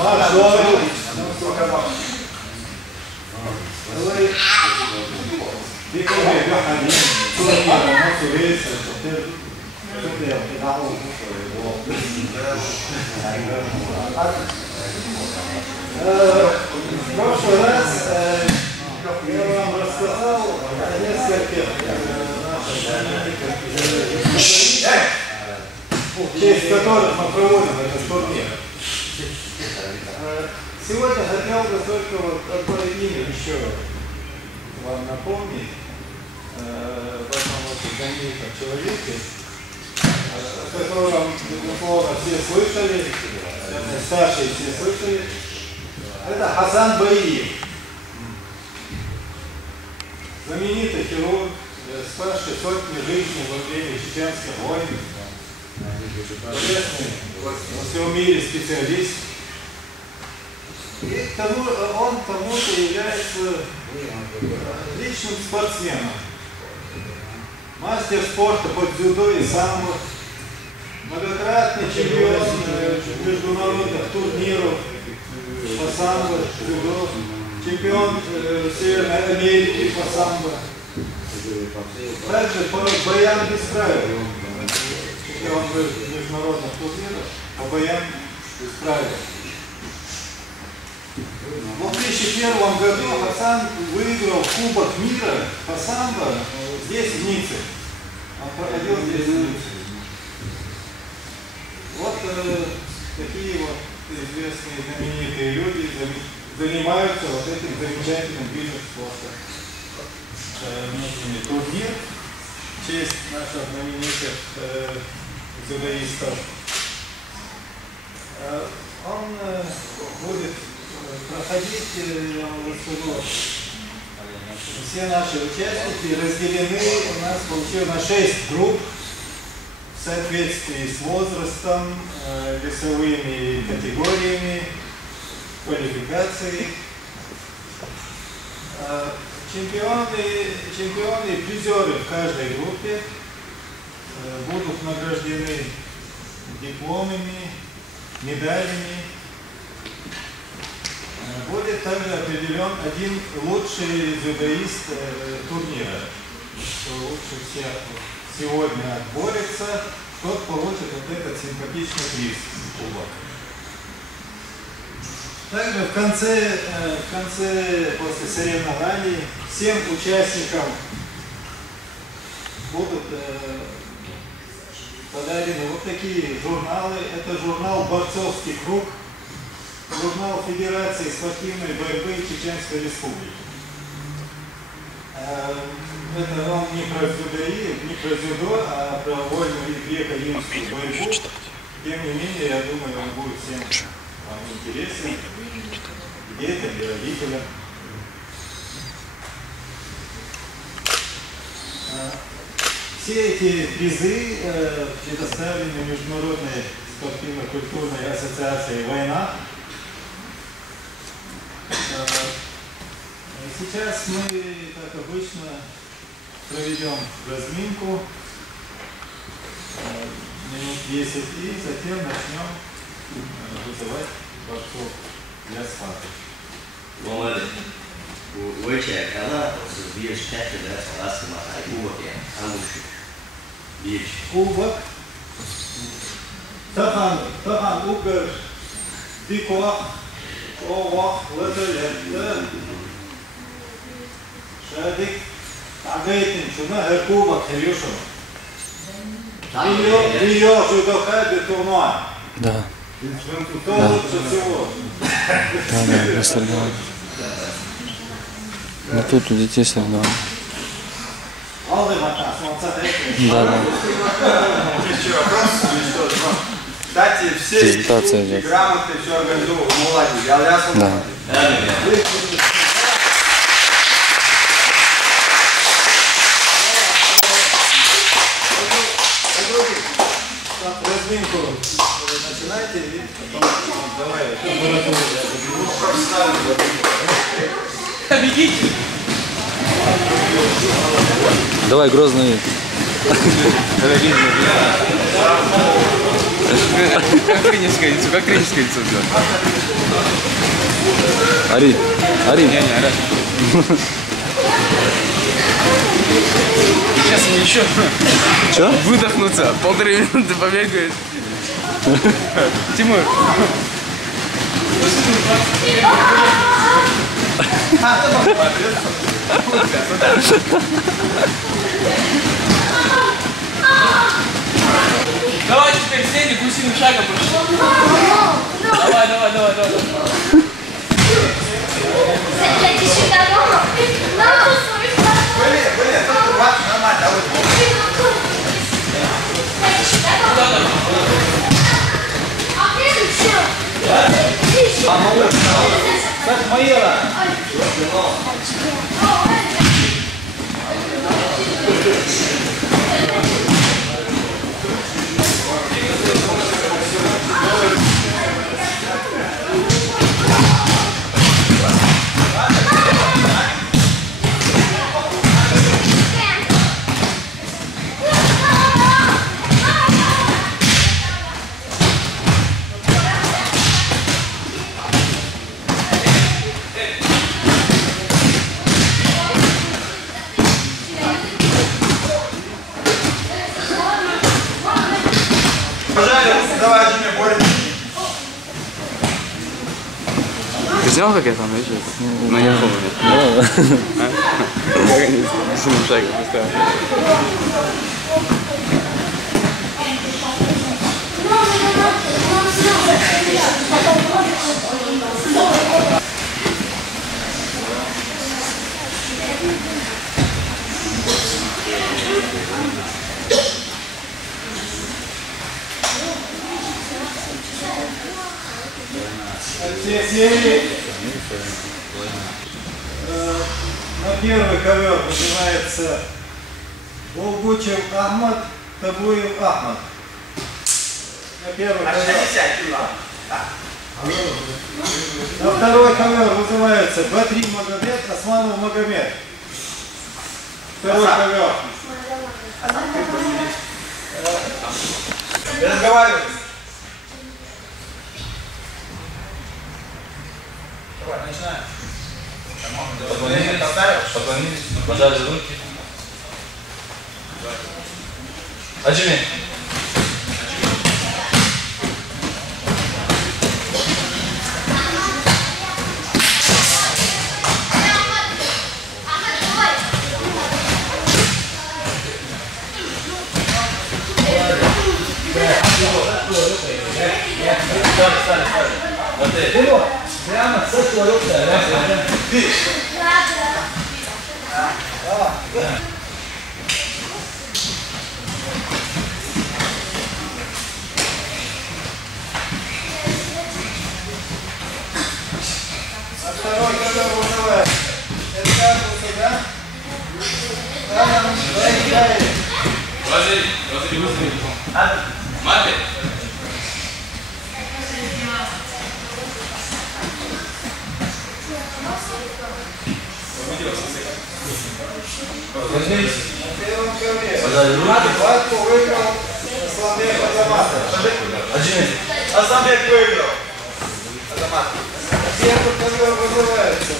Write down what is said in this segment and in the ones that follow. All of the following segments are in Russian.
В прошлый раз я вам рассказал о нескольких в честь которых мы проводим этот турнир. Сегодня хотел бы только вот одно имя еще вам напомнить в одном очень знаменитом человеке, о котором, безусловно, все слышали, старшие все слышали. Это Хасан Баиев, знаменитый хирург, спасший сотни жизней во время чеченских войн, известный во всем мире специалист. И он тому-то является отличным спортсменом, мастер спорта по дзюдо и самбо, многократный чемпион международных турниров по самбо, дзюдо, чемпион Северной Америки по самбо. Также по боям без правил, чемпион международных турниров по боям без правил. В 2001 году Хасан выиграл Кубок мира по самбо здесь, в Ницце. Он проходил здесь, в Ницце. Вот такие вот известные, знаменитые люди занимаются вот этим замечательным видом спорта. Турнир в честь наших знаменитых дзюдоистов. Он будет проходить, я вам расскажу, все наши участники разделены у нас получилось на 6 групп в соответствии с возрастом, весовыми категориями, квалификацией. Чемпионы и призеры в каждой группе будут награждены дипломами, медалями. Будет также определен один лучший дзюдоист турнира. Кто лучше всех сегодня борется, тот получит вот этот симпатичный приз, кубок. Также в конце, после соревнований, всем участникам будут подарены вот такие журналы. Это журнал «Борцовский круг», журнал Федерации спортивной борьбы Чеченской Республики. Это он не про дзюдо, а про вольную греко-римскую борьбу. Тем не менее, я думаю, он будет всем вам интересен, детям и родителям. Все эти призы предоставлены Международной спортивно-культурной ассоциацией «Война». Сейчас мы, как обычно, проведем разминку минут 10 и затем начнем вызывать борцов для схватки. Кубок. Тахан Угар, Дикуах, Овах, Лазалет, Шадик, Агайтин, Шуна, Кубок, Хелюшев. Ее жудока бетуна. Да. Кто лучше всего? Да, соревнования. Ну тут у детей соревнования. Да. Еще вопрос, кстати, все грамоты, все организовывают, молодец, я да. Разминку начинайте, и потом давай. Бегите! Давай, Грозный. Как тренерское лицо? Как тренерское лицо сделать? Ори. Ори. Не, орать. Сейчас мне еще Че? выдохнуться. 1,5 минуты побегает. Тимур. Давай теперь сели гусиным шагом. Давай. Блин, тут нормально, а вот... Как Маера. Давай, Джимми, борем. Ты сделал, как я там, видишь? Ну, я помню. Как они гусиным шагом поставили. Все сели. На первый ковер поднимается Булгучев Ахмад, Табуев Ахмад. На первый ковер. На второй ковер вызывается Батри Магомед, Османов Магомед. Второй ковер. Разговаривай. Давай, начинаем. Поклонились, пожали руки. Аджими. Стали. Вот это. Прямо со своего ковера. Второй ковер вызывает. Это как сюда? Возри. Мапе. На первом ковре. Батку выиграл Асламбек Азамат. Асламбек выиграл. Азамат. Первый ковер вызывается.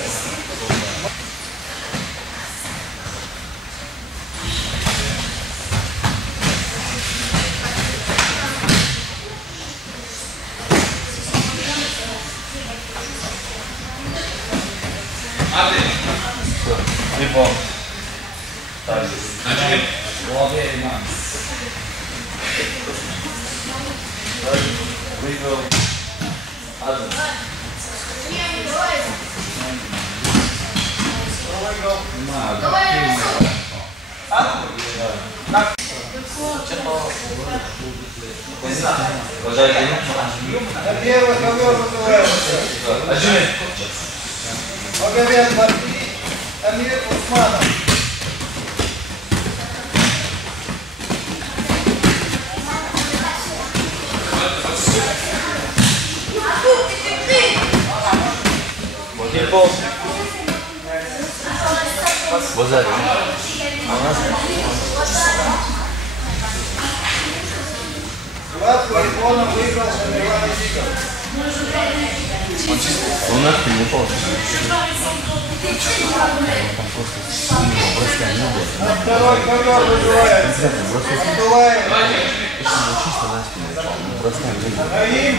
На первый ковер вызывается. Магомед Батри, Амир Усманов. Брат Харитона выиграл Шамилана Диков. Он нахуй не упал. На второй ковер вызывается. Николаев. Наим.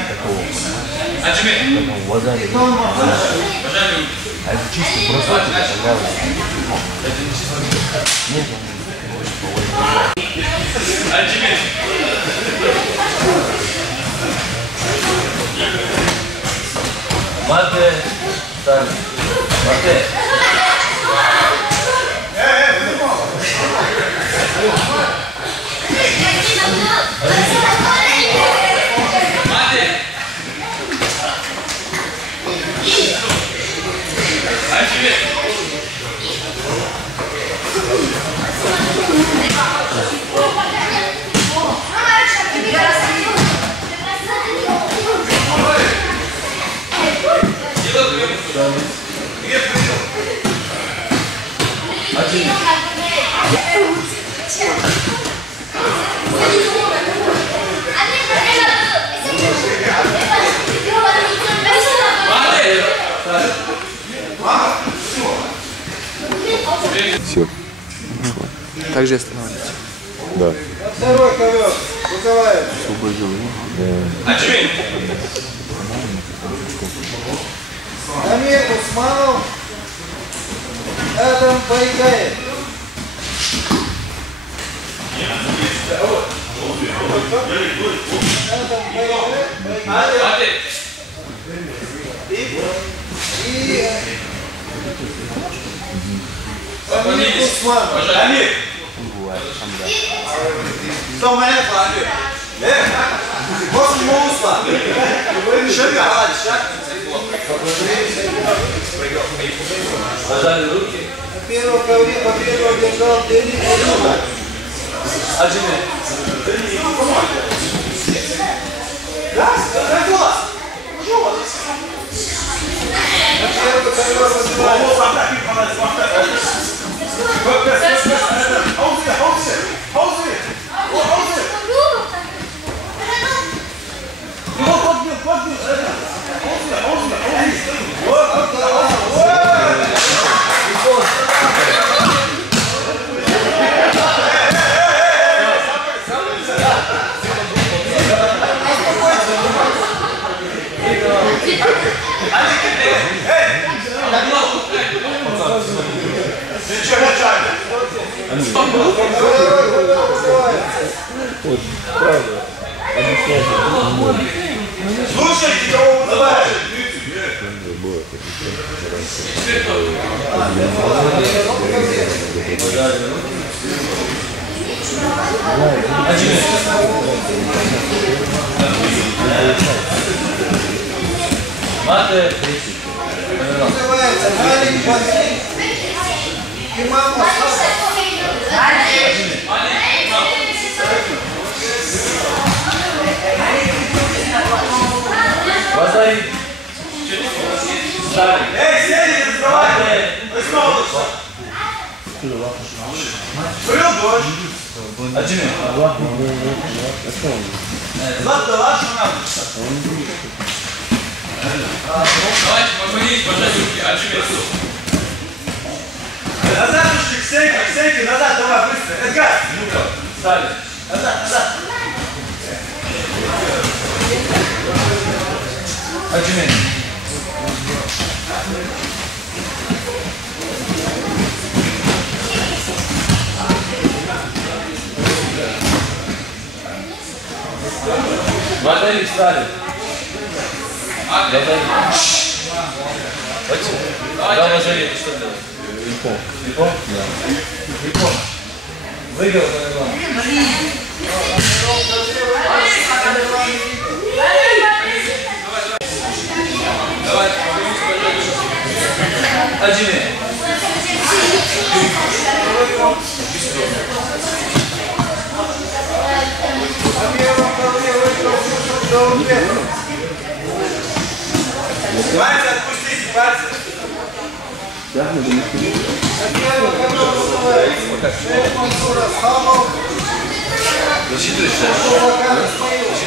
Аджимин. Итон Махмуд. А это чисто бросок, это не чисто. Нет, Аджимин. Мате. Так. Мате. все. Так же останавливайте. Да. На второй ковер Николаев. Аджимин. Амир Усманов. Адам Байгаев. Адам Байгаев. Мате. И Амир Усманов. Амир. Что у меня планет? После мусла. Шага, ладно, шаг. Пожали руки. На первом ковре победу одержал Дени Элюба. Аджимин. На первый ковер вызывается. Слушайте, кого вызываешь? Мате. Вызывается Малик Базин. Имам Асхаб. Вазари. Стали. Эй, сели, не разговаривай. Вы снова что? Был дождь. Аджимин. Злата, ваша надо. Давайте позвоните, пожать руки. Аджимин. Назад, мужик, Ксенька, назад, давай, быстро. Эдгар. Стали. Назад. Аджимин. Вазари, встали. Вазари. Да, Вазари, ты что делаешь? Липо? Да. Липо. Выиграл, наверное. Давайте, Аджимин. На первом ковре выиграл Юсуф Даунбеков. Пальцы отпустите, пальцы. На первом ковре вызывается Шейх Мансур Асхабов. Засчитывай, что? Абдуллакан Исмаилов.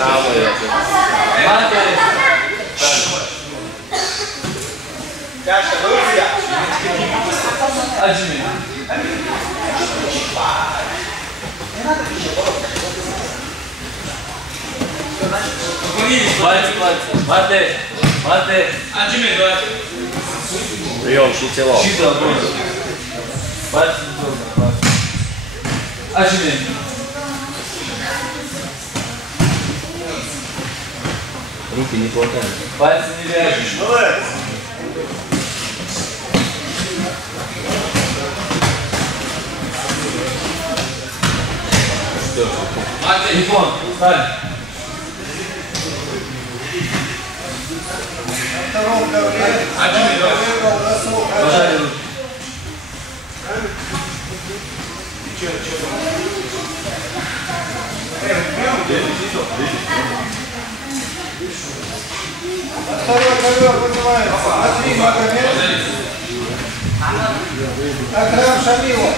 Caixa, vamos virar. Admin. Bate. Admin, bate. Прием, щитило. Щитило, бate. Admin. Руки не хватает. Пальцы не вяжешь. Молодец. Телефон, встань. Втором давлении. Адmin, давай. Выбрал носок. Пожали руки. Второй ковер вызывается. Смотри, Магомед. Акрам Шамилов.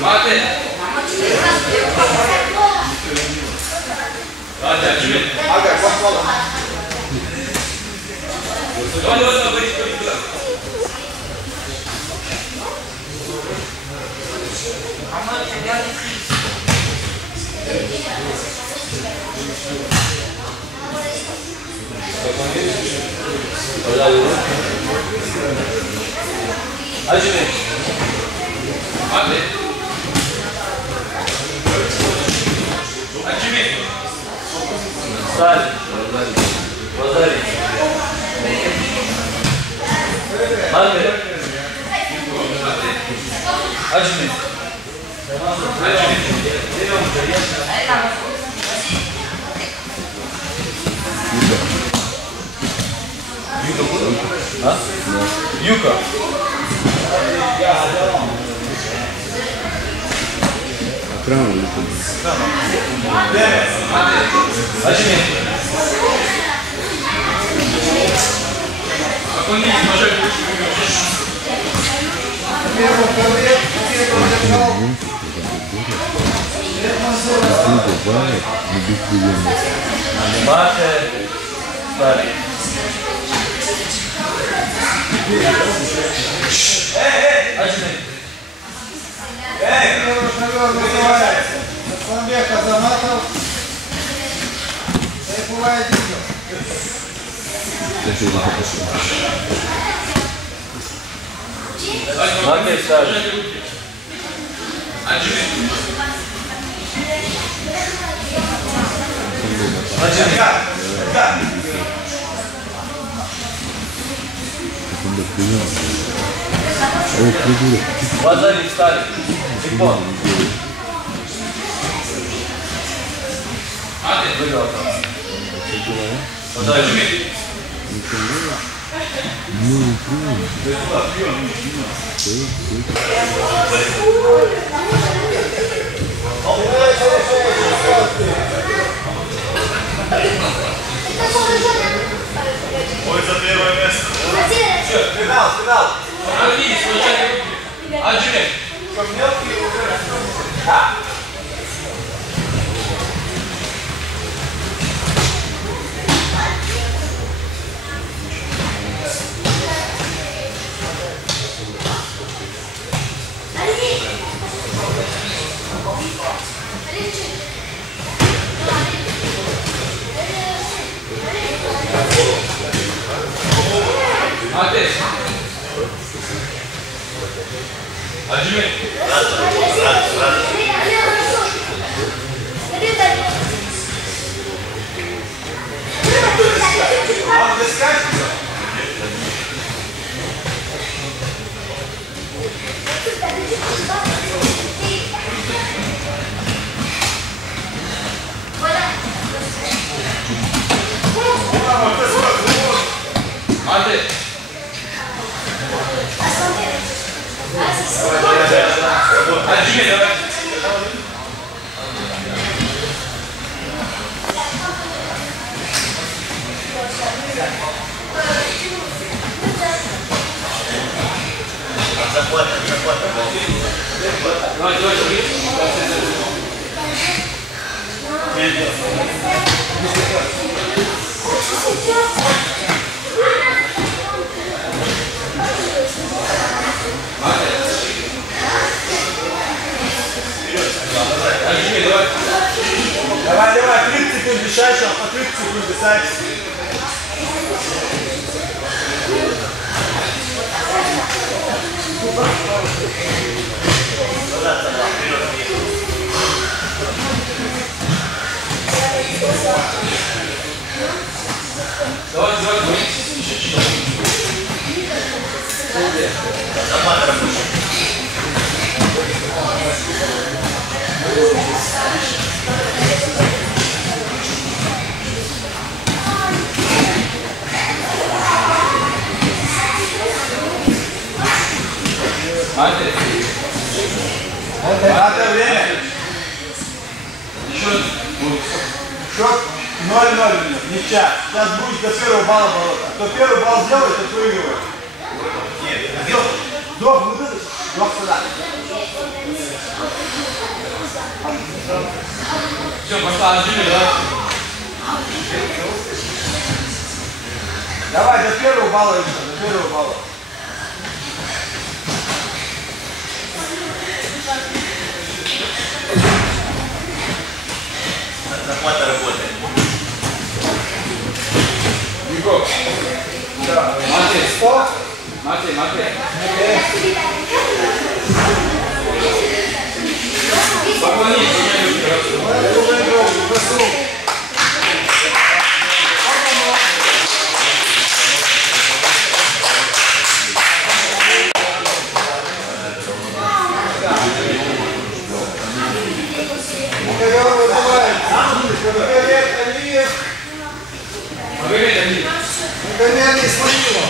Бате. Бате, Admin. Ага, пошла. Давай, Борис. Admin. Bate. Admin. Встань. Базари. Бате. Admin. А? Юка. Кран, Admin. Первый ковер. Первый держал. Бате. Встань. Admin. Первый ковер вызывается. Асланбек Азаматов. Сайфулай Диков. Бате, встань. Базари, встали. Телефон. Выиграл там. Базари. Ой, за первое место. Финал. Вернись, получай руки. Admin. Bate. Admin. Bate. Admin, давай. Давай, Давай, 30 секунд дышать, по 30 секунд дышать. Давай. Это время. Счет. Счет 0-0, ничья. Сейчас будет до первого балла бороться. Кто первый балл сделает, тот выигрывает. Нет, вдох выдадут, вдох сюда. Все, пошла, отжими, да? Давай, до первого балла еще, до первого балла. Захвата работает. Нико. Да. Матей. Стоп. Матей. Поклонись, Наконец-то слышно.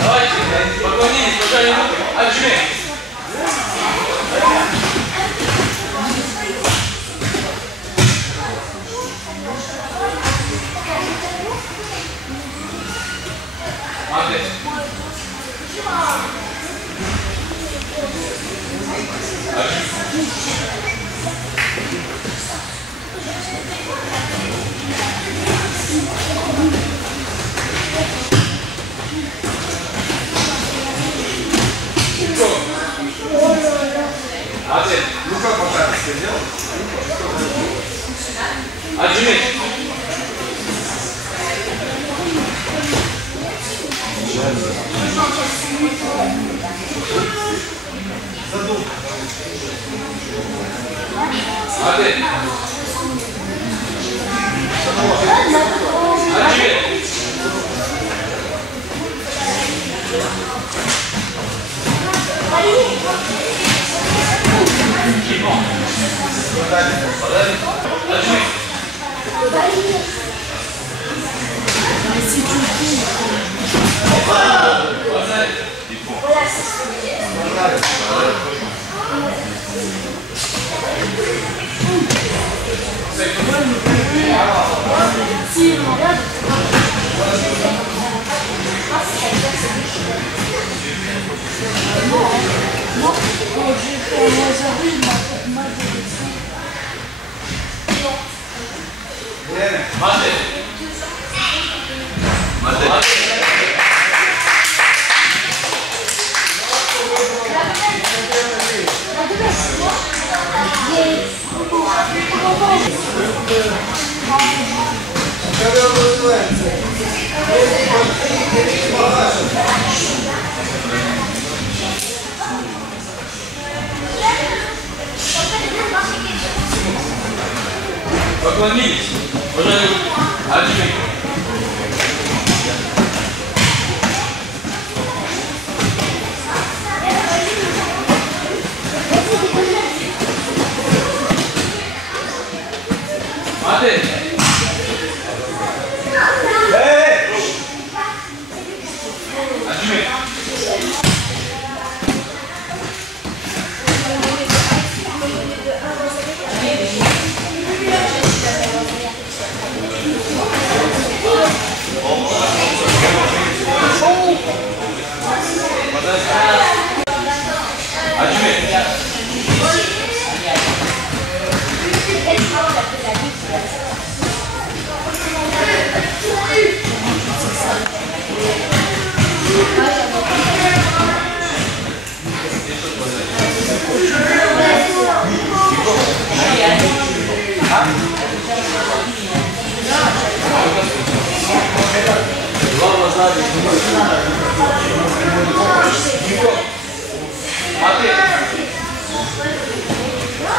Давайте, поклонись, пожали руки, отжми. Матей. Матей. Ну-ка, пока ты сделал? Отжми. Задул. Матей. Отжми. Отжми. Sim.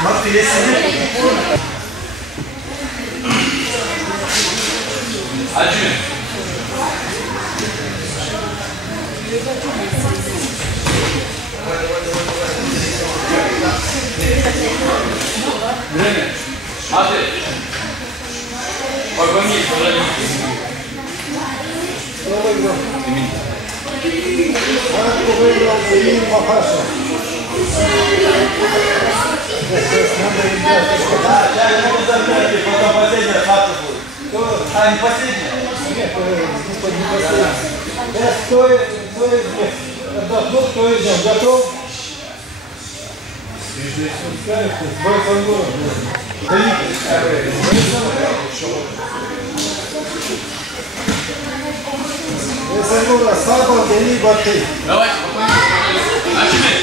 Смотри, если нет... Один. Время. Смотри. Погони, пожалуйста. Кто выиграл? Марко выиграл Ирина Махаша. Да, сейчас могут заметить, потом последняя хата будет. А, не последняя? Нет, не последний. Сейчас кто отдохнул, кто идем. Готов? Бой фангуром. Фангура, Саба, Дени, Баты. Давайте, начали.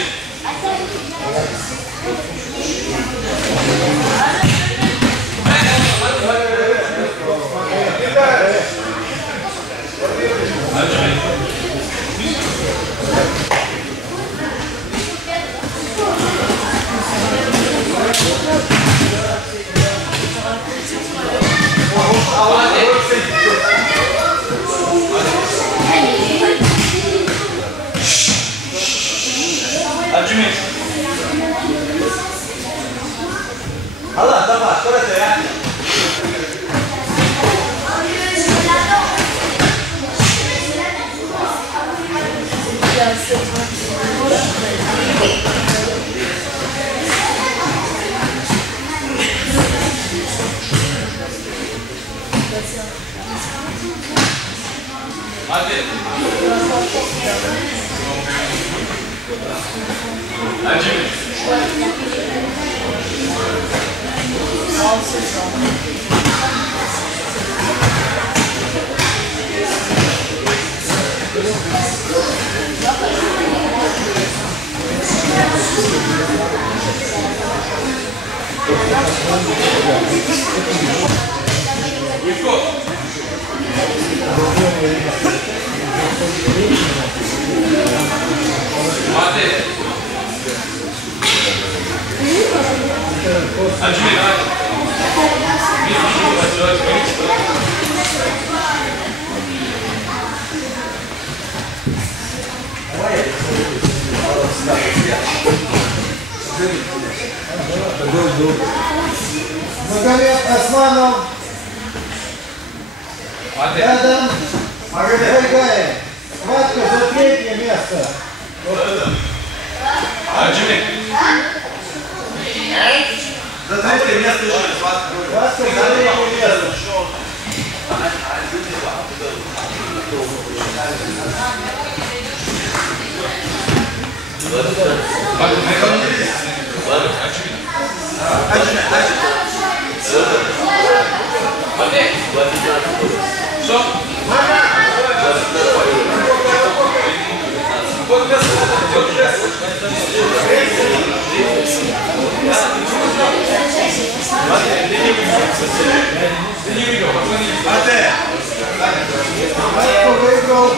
Allah, давай, что это я? Магомед Османов. Рядом Хайгаев. Схватка за третье место. За третье место еще схватка. Схватка за третье место. Марко выиграл.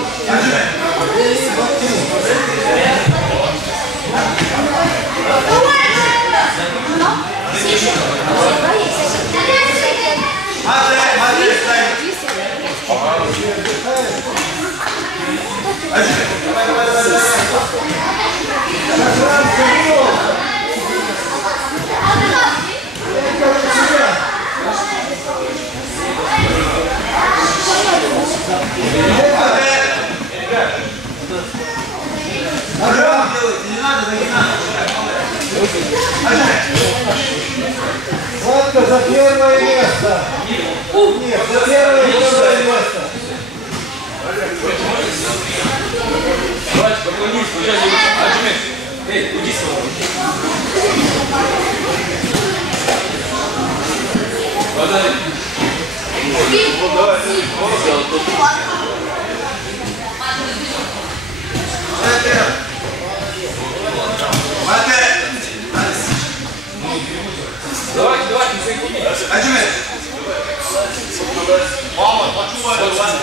Схватка за первое место. Нет, за первое и второе место. Давайте, поклонись, пожалуйста. Отжимай. Эй, уйди с вами. Подай. Давайте, давайте, не секунду. Мама, почему это у вас не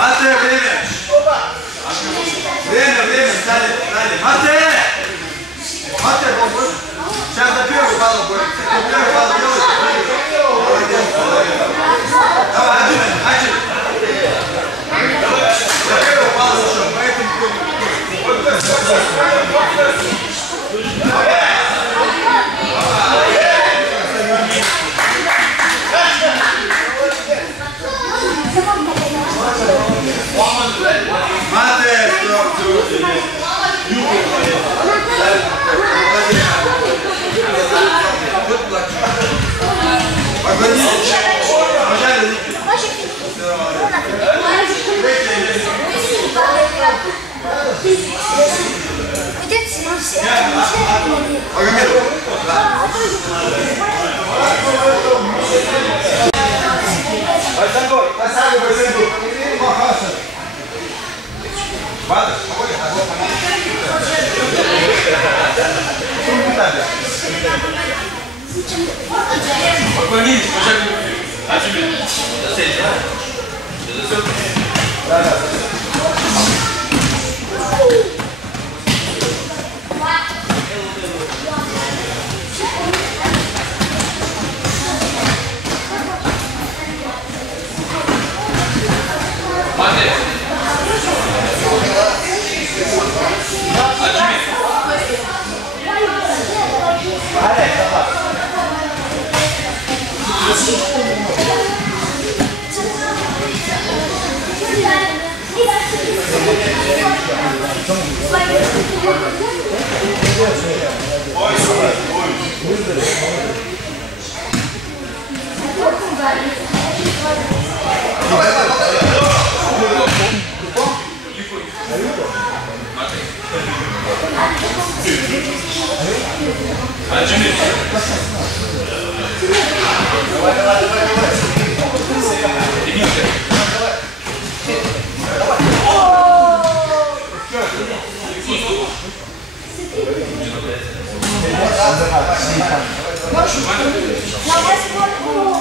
Мате, время! Время, далее. Мате! Мате, бомбы! Сейчас до первого балла будет. До первого балла делай. Молодец. Давай, один. До первого балла еще, поэтому... Мате, Поклонитесь, пожалуйста. Аджимин.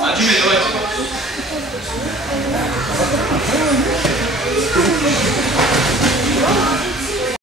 Аджимин, давайте.